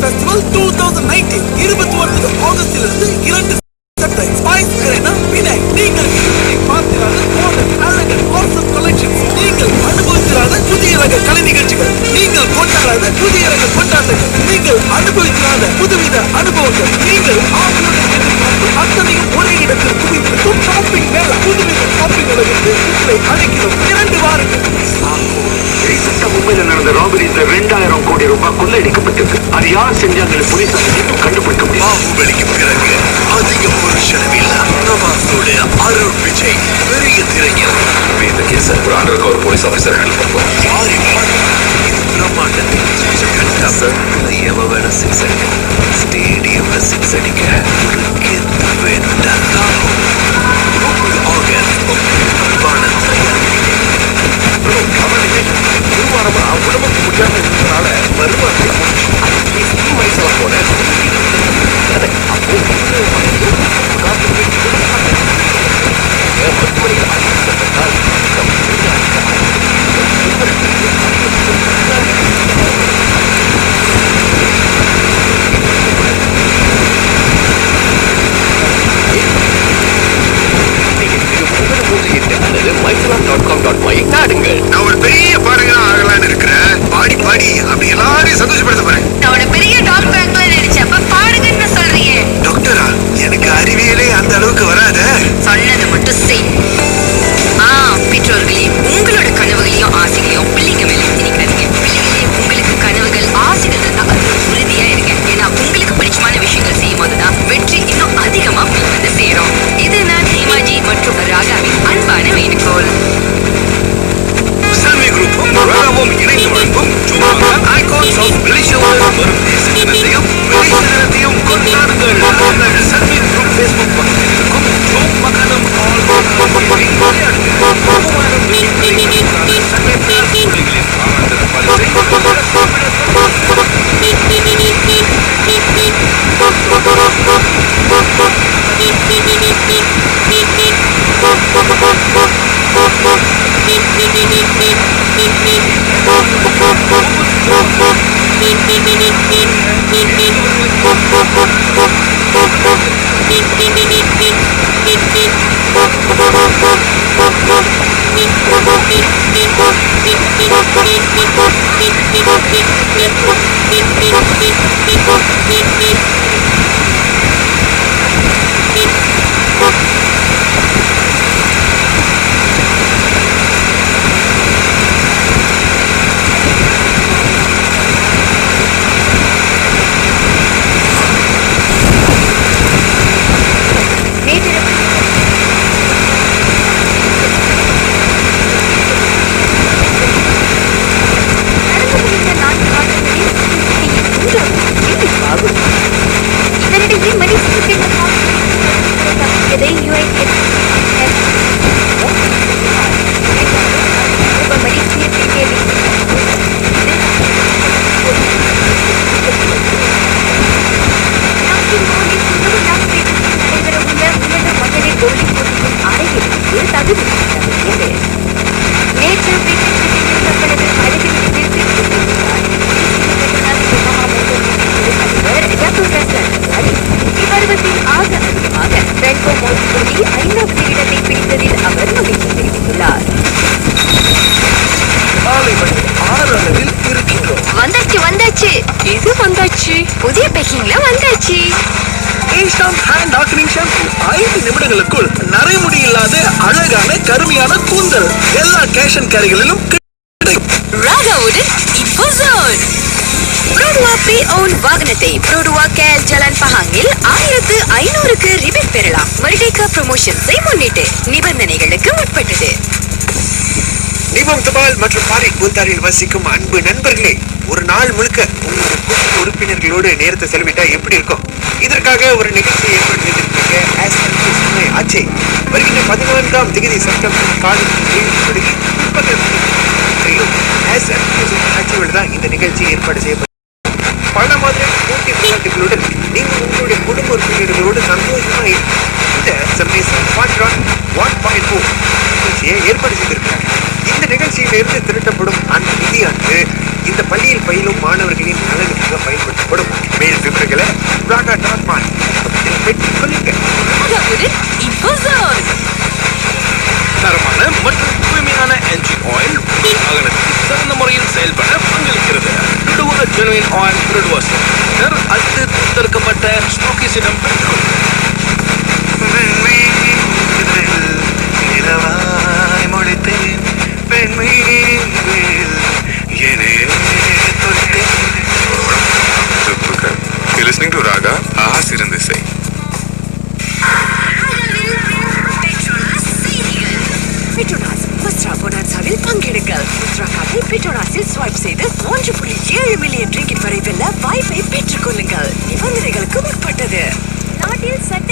Festival 2019 29 ஆகஸ்டிலிருந்து 2 September Spice arena பினாய். நீங்கள் பார்த்திராத மாடல் அழகன் ஆஃபர் கலெக்ஷன்ஸ், நீங்கள் அனுபவித்திராத புதிய ரக கலை நிகழ்ச்சிகள், நீங்கள் கொண்டாடாத புதிய ரக கொண்டாட்டங்கள், நீங்கள் அனுபவித்திராத புதுவித அனுபவங்கள், நீங்கள் ஆவலுடன் எதிர்பார்க்கும் அத்தனையும் ஒரே இடத்தில் குவிந்திருக்கும் ஷாப்பிங் மேளா. புதுவித ஷாப்பிங் உலகிற்கு உங்களை அழைக்கிறோம். 2 வாரங்கள். மும்பையில் நடந்த ராபரியில் 2000 கோடி ரூபாய் கொள்ளையடிக்கப்பட்டிருக்கு. அது யார் செஞ்சாங்கன்னு போலீசார் இன்னும் கண்டுபிடிக்க முடியும். பாகுபலிக்கு பிறகு அதிக ஒரு செலவில் பிரபாஸோட அருள் விஜய் பெரிய திரையில் இந்த கேஸ ஒரு under cover police officer handle பண்ணுவோம். யாரை இது பிரம்மாண்டத்தில் எவன 6 அடிக்க ஸ்டேடியம்ல 6 அடிக்க ஒரு கெத்து வேண்டாம். நிர்வாணமா உடம்புக்கு முடியாம இருக்கிறதுனால வருவாங்க வயசுல போனேன். நான் ஒரு பெரிய பாடகனா ஆகலான்னு இருக்கிறேன். பாடி பாடி அப்படி எல்லாரையும் சந்தோஷப்படுத்த போறேன். நான் ஒரு பெரிய டாக்டர் ஆகலாம்னு நினைச்சப்ப பாடுங்கன்னு சொல்றீங்க. டாக்டரா? எனக்கு அறிவியலே அந்த அளவுக்கு வராத. சொன்னதை மட்டும் செய். பெற்றோர்களே, உங்களோட கனவுகளையும் ஆசைகளையும் பிள்ளைங்க மேல திணிக்காதீங்க. பிள்ளைகளே, உங்களுக்கு கனவுகள் ஆசைகள் இருந்தா அது உறுதியா இருங்க. ஏன்னா உங்களுக்கு பிடிச்சமான விஷயங்கள் செய்யும் போதுதான் வெற்றி இன்னும் அதிகமா வந்து சேரும். இது நான் ஹேமாஜி மற்றும் ராகாவின் அன்பான வேண்டுகோள். ராகவும் இணைந்து வழங்கும் ஐகான்ஸ் ஆஃப் மலேசியாவில் வரும் தேச தினத்தையும் வெளிச்ச தினத்தையும் கொண்டாடுங்கள். சன்மீன் குரூப் ஃபேஸ்புக் பக்கத்தில் இருக்கும் ஜோம் மகனம் ஆல் புதிய பேக்கிங்ல வந்தாச்சு. ஹேண்ட் டார்க்கனிங் ஷாம்பு 5 நிமிடங்களுக்குள் நரைமுடி இல்லாத அழகான கருமையான கூந்தல் எல்லா கேஷ் அண்ட் கேரிகளிலும் ராகாவுடன் இன்போசோன். புரோடுவா பே ஓன் வாகனத்தை புரோடுவா கேல் ஜலான் பஹாங்கில் 1500க்கு ரிபேட் பெறலாம். மர்டேகா ப்ரமோஷன்ஸை முன்னிட்டு நிபந்தனைகளுக்கு உட்பட்டது. நிபம் தபால் மற்றும் பாரிக் பூந்தாரில் வசிக்கும் அன்பு நண்பர்களே, ஒரு நாள் முழுக்க உங்களோட குடும்ப உறுப்பினர்களோடு நேரத்தை செலவிட்டா எப்படி இருக்கும்? இதற்காக ஒரு நிகழ்ச்சியை ஏற்படுத்தி ஆச்சு. வருகின்ற 14ஆம் தேதி செப்டம்பர் காலையில் தான் இந்த நிகழ்ச்சி ஏற்பாடு செய்யப்படும். பல மாதிரி போட்டி விளையாட்டுகளுடன் நீங்கள் உங்களுடைய குடும்ப உறுப்பினர்களோடு சந்தோஷமா இந்த சமேசம் 1.4 நிகழ்ச்சியை ஏற்பாடு செய்திருக்கிறார். இந்த நிகழ்ச்சியிலிருந்து திரட்டப்படும் அந்த நிதியானது இந்த பள்ளியில் பயிலும் மாணவர்களின் நலனுக்காக பயன்படுத்தப்படும். genuine oil fluid washer. அடுத்து தடுக்கப்பட்ட ஸ்மோக்கிஸிடம் You're listening to Raga, Ahasirandisai. Petronas வஸ்ட்ரா போனாட்சாவில் பங்கெடுங்கள். வஸ்ட்ரா கார்டை பெட்ரோனாஸில் ஸ்வைப் செய்து 3.7 மில்லியன் ரிங்கிட் வரை வெல்ல வாய்ப்பை பெற்றுக் கொள்ளுங்கள். நிபந்தனைகளுக்கு உட்பட்டது. நாட்டில் சட்ட